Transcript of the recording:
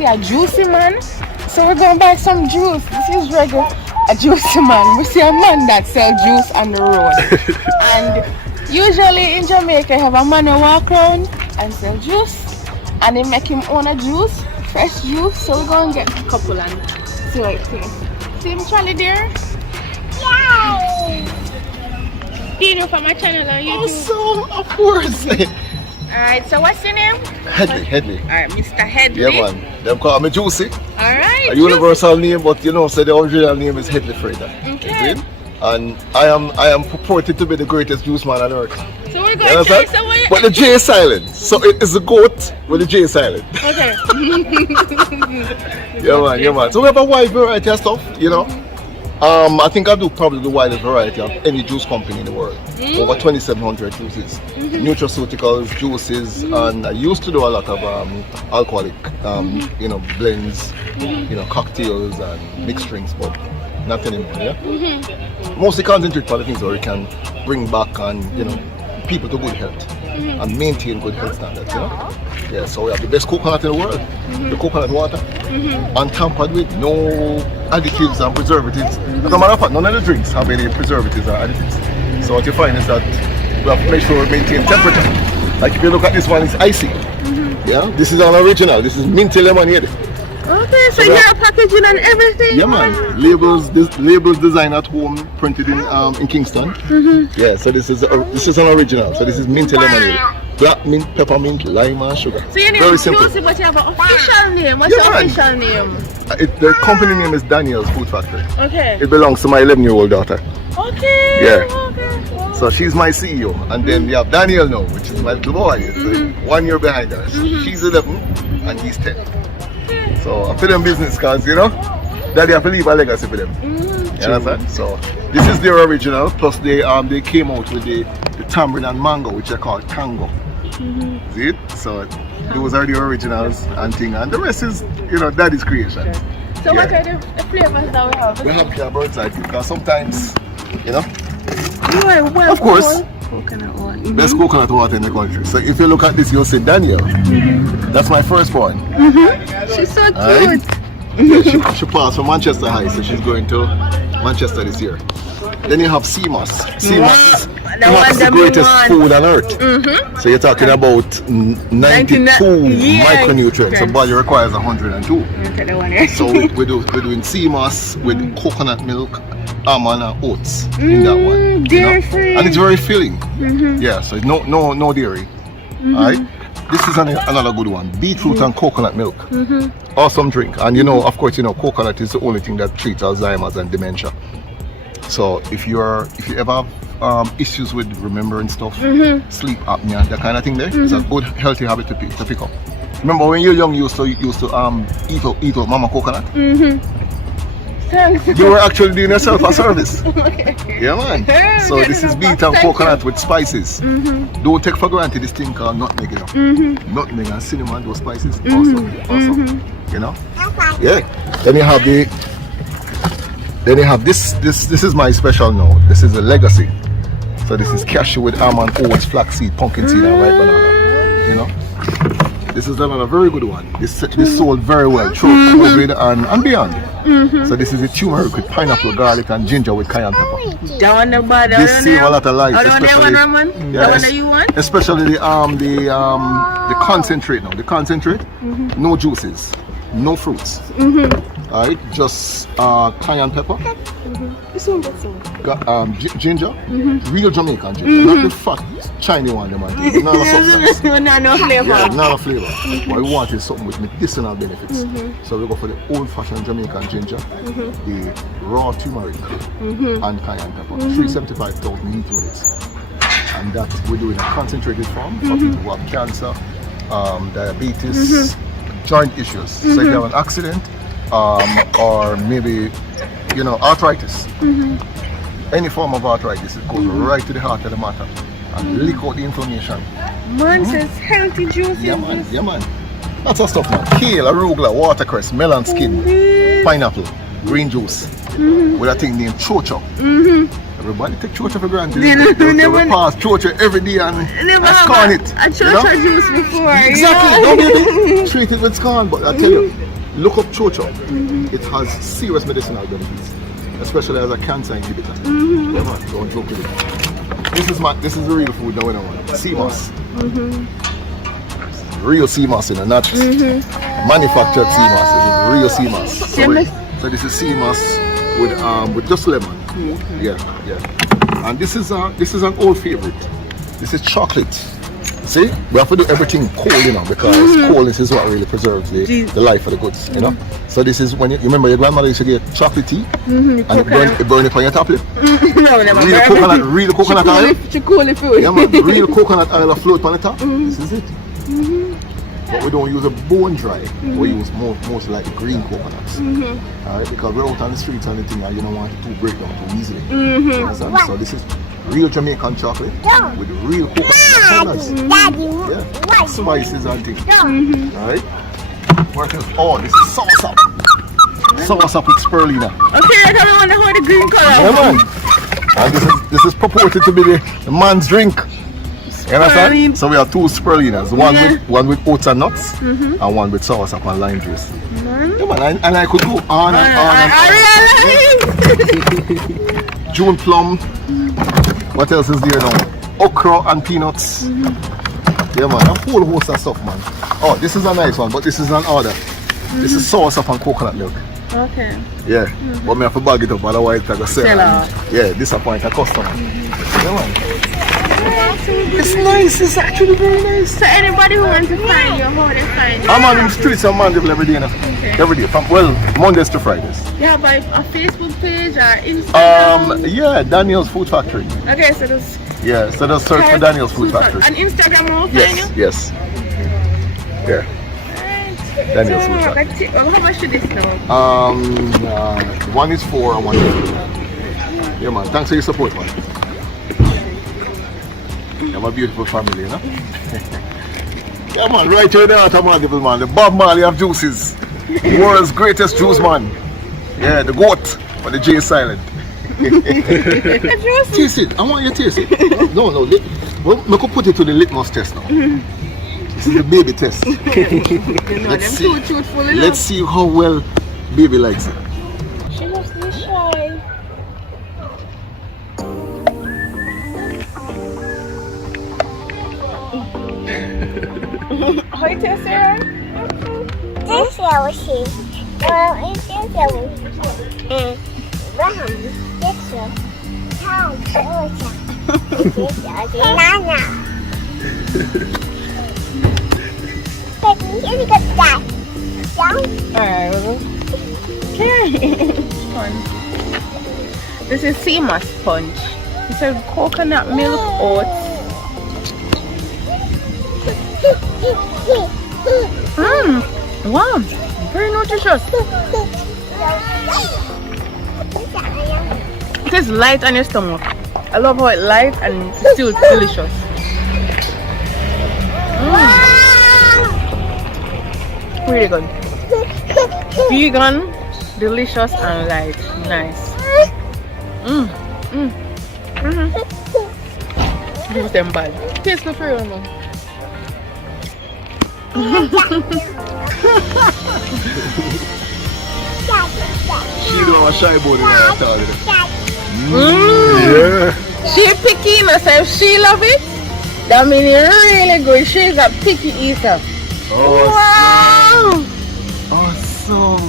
for a juicy man. So we're going to buy some juice. This is regular. A juicy man. We see a man that sells juice on the road. And usually in Jamaica, you have a man who walk around and sell juice. And they make him own a juice, fresh juice. So we're going to get a couple and see what it tastes. See him, Charlie, there? Yeah. You from my channel on YouTube. Awesome, of course. Alright, so what's your name? Headley. Alright, Mr. Headley. Yeah, man. Them call me Juicy. Alright. A universal name, but you know, so the original name is Headley Fraser. Okay. And I am purported to be the greatest juice man on earth. So we're going to try somewhere. But the J is silent. So it is a goat with the J is silent. Okay. Yeah, man. So we have a wide variety of stuff, you know. I think I do probably the widest variety of any juice company in the world. Over 2,700 juices, nutraceuticals, juices, and I used to do a lot of alcoholic, you know, blends, you know, cocktails and mixed drinks, but not anymore. Yeah. Mostly concentrate for the things where you can bring back and you know people to good health and maintain good health standards. You know. Yeah. So we have the best coconut in the world, the coconut water, untampered with, no additives and preservatives. As a matter of fact, none of the drinks have any preservatives or additives. So what you find is that we have to make sure we maintain temperature. Like if you look at this one, it's icy. Yeah, this is an original. This is minty lemonade. Okay, so you have packaging and everything. Yeah, man. Labels designed at home, printed in Kingston. Yeah, so this is an original. So this is minty lemonade. Black mint, peppermint, lime and sugar. So your name very is simple. Juicy, but you have an official name. What's your official name? The company name is Daniel's Food Factory. Okay. It belongs to my 11-year-old daughter. Okay. Yeah. Okay. So she's my CEO, and then we have Daniel now, which is my little boy. It's 1 year behind her. She's 11 and he's 10. So I put them business cards, you know. Daddy have to leave a legacy for them. You understand? So this is their original. Plus they came out with the tamarind and mango, which they call tango. See it? So those are the originals and thing, and the rest is, you know, Daddy's creation. So what are the flavors that we have? We have the bird side because sometimes, you know. You are well. Of course. Coconut water. Best coconut water in the country. So if you look at this, you'll see Daniel. That's my first born. She's so cute. Yeah, she passed from Manchester High, so she's going to Manchester this year. Then you have CMOS. CMOS is the greatest food on earth. So you're talking about 92 micronutrients. So body requires 102. So we're doing CMOS with coconut milk, almond and oats in that one. Dairy free. And it's very filling. Yeah, so no dairy. Alright. This is another good one. Beetroot and coconut milk. Awesome drink. And you know, of course, you know, coconut is the only thing that treats Alzheimer's and dementia. So if you ever have issues with remembering stuff, sleep apnea, that kind of thing, it's a good healthy habit to pick up. Remember when you're young, you used to eat up mama coconut. Thanks. You were actually doing yourself a service. Yeah, man. So this is beet and coconut with spices. Don't take for granted this thing called nutmeg, you know. Nutmeg and cinnamon, those spices. Awesome. You know. Yeah. Then you have this. This is my special now. This is a legacy. So this is cashew with almond, oats, flaxseed, pumpkin seed, and ripe banana. You know. This is another very good one. This sold very well through COVID and beyond. So this is a turmeric with pineapple, garlic, and ginger with cayenne pepper. That one no bad. This save a lot of life, especially the concentrate now. The concentrate, no juices, no fruits. Alright, just cayenne pepper. Ginger, real Jamaican ginger, not the fat Chinese one. None of substance. No flavor. Yeah, none of flavor. What we want is something with medicinal benefits. So we go for the old-fashioned Jamaican ginger, the raw turmeric, and cayenne pepper. 375,000 units, and that we do in a concentrated form for people who have cancer, diabetes, joint issues. So if you have an accident, or maybe, you know, arthritis, any form of arthritis, it goes right to the heart of the matter and lick out the inflammation. Man says healthy juice. Yeah, man. Lots of stuff now. Kale, arugula, watercress, melon skin, pineapple, green juice, with a thing named chocho. Everybody take chocho for granted. They will pass chocho every day and scorn it. A chocho juice before. Exactly. Don't baby. Treat it with scorn, but I tell you, Look up chocho. It has serious medicinal benefits, especially as a cancer inhibitor. Yeah, man, don't joke with it. This is the real food now, sea moss. Real sea moss, not manufactured sea moss. This is real sea moss. So this is sea moss with just lemon. Yeah. And this is an old favorite. This is chocolate. See, we have to do everything cold, because coldness is what really preserves the life of the goods, So this is when you remember your grandmother used to get chocolate tea and it burn it on your top lip. Real coconut oil. Yeah, man, real coconut oil float on the top. This is it. But we don't use a bone dry. We use most like green coconuts. Alright, because we're out on the streets and the thing, you don't want it to break down too easily. So this is real Jamaican chocolate with real coconuts. Yeah, spices and things. Alright. Oh, this is sauce up. Sauce up with spirulina. Okay, I don't wonder how the green color. Yeah, man. And this is purported to be the man's drink. You understand? So we have two spirulinas, one with oats and nuts, and one with sauce up and lime juice. Yeah, man, and I could go on and on. June plum. What else is there now? Okra and peanuts. Yeah, man, a whole host of stuff, man. Oh, this is a nice one, but this is an order. This is sauce up and coconut milk. Okay. Yeah, but I have to bag it up, otherwise I go sell. Yeah, disappoint a customer. Yeah, man. It's nice, it's actually very nice. So anybody who wants to find you, how they find you? I'm on the streets of Mandeville every day now. Okay. Every day, from Mondays to Fridays. You have a Facebook page or Instagram? Yeah, Daniel's Food Factory. Okay, so there's... Yeah, so just search for Daniel's Food Factory. And Instagram will find you? Yes. Yeah. Daniel's Food Factory. How much is this now? One is 4 and one is 3. Yeah, man, thanks for your support, man. You have a beautiful family, Yeah, man, right here now, Mandeville, man. The Bob Marley of Juices. The world's greatest juice man. Yeah, the goat, but the J is silent. Taste it. I want you to taste it. No. Well, I could put it to the litmus test now. This is the baby test. Let's see how well baby likes it. She must be shy. How you taste it? This is This is sea moss sponge. It's a coconut milk oats. Wow, very nutritious. It is light on your stomach. I love how it's light and still delicious. Really good. Vegan, delicious and light. Nice. Use them bad. Taste good for you now. She don't have a shy bone in her tongue. Yeah. She picky, so if she love it, that means it's really good. She's a picky eater. Awesome. Wow. Awesome.